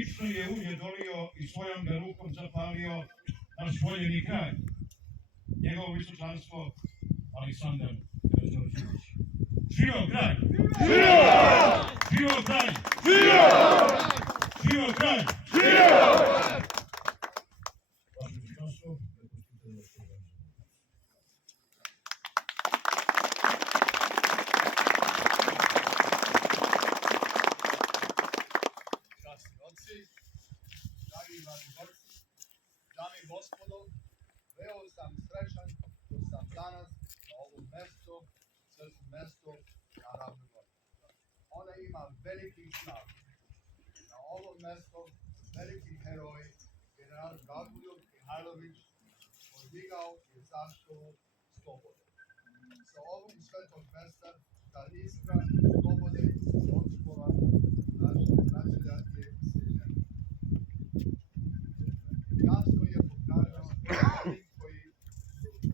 lično je ulje dolio i svojom ga rukom zapalio naš voljeni kralj, njegovo visočanstvo Aleksandar Karađorđević. Živeo kralj! Živeo kralj! Živeo kralj! Vaše visočanstvo, prepustite da što gađe. Časni oci, dragi Karađorđevci, dame i gospodo, veoma sam srećan što sam danas na ovom mestu, svetom mestu na Ravnoj Gori. Ona ima veliki snagu. Na ovom mestu veliki heroj, general Govor podigao je zastavu slobode. Sa ovog svetog mesta ta iskra slobode i otpora našeg nasilja je sežena. Jasno je pokazano oni koji su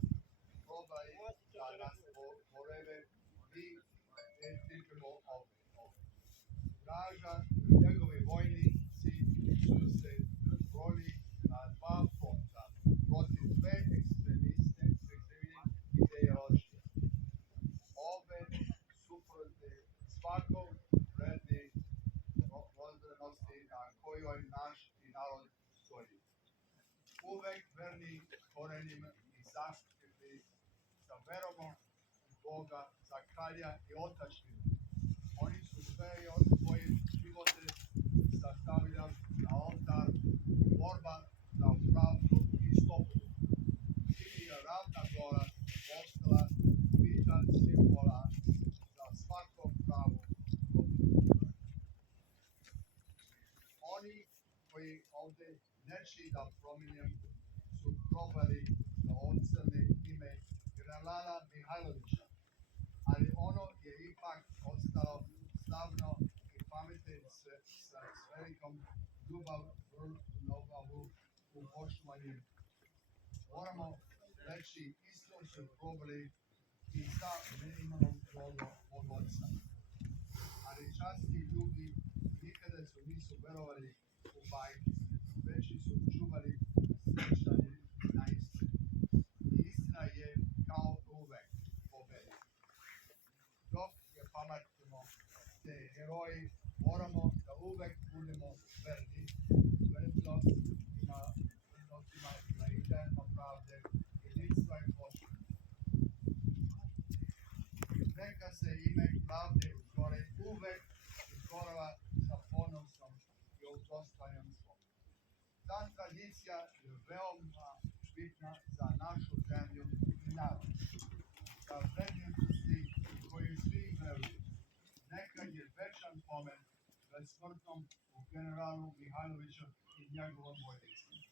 probali da nas porebe, mi ne trpimo ovdje. Kralja i njegovi vojnici su se borili na dva fronta protiv dve ekstremne ideologije. Ove suprotne svakog vredne vozdrenosti na kojoj naš narod stoji. Uvek verni korenima i zaštitni sa verom u Boga za kralja i otadžbinu. Oni su sve svoje živote sastavili na oltar borba za pravdu i slobodu. Čini je Ravna Gora postala bitan simbola za svako pravo slobodu. Oni koji ovdje neće da promijenjem su probali da ocrne ime generala Mihajlovića, ali ono je ipak ostalo slavno i pametno se sa velikom ljubavu u poštovanju. Moramo reći, isto su probali i sa minimalnom rolom od oca. Ali časni ljudi nikada nisu verovali u bajke, već su čuvali sjećanje na istinu. Istina je kao uvek pobedi. Dok je pamatimo te heroji, moramo da uvek budemo verni vrednostima na idejama pravde, jedinstva i poštene. Neka se ime pravde u Gore uvek izgorava sa ponosom i dostojanstvom. Ta tradicija je veoma bitna za našu zemlju i narod. Za vrednosti koju svi veruju. Neka je večan pomen besmrtnom generalu Mihajloviću i njegovom vojnicima.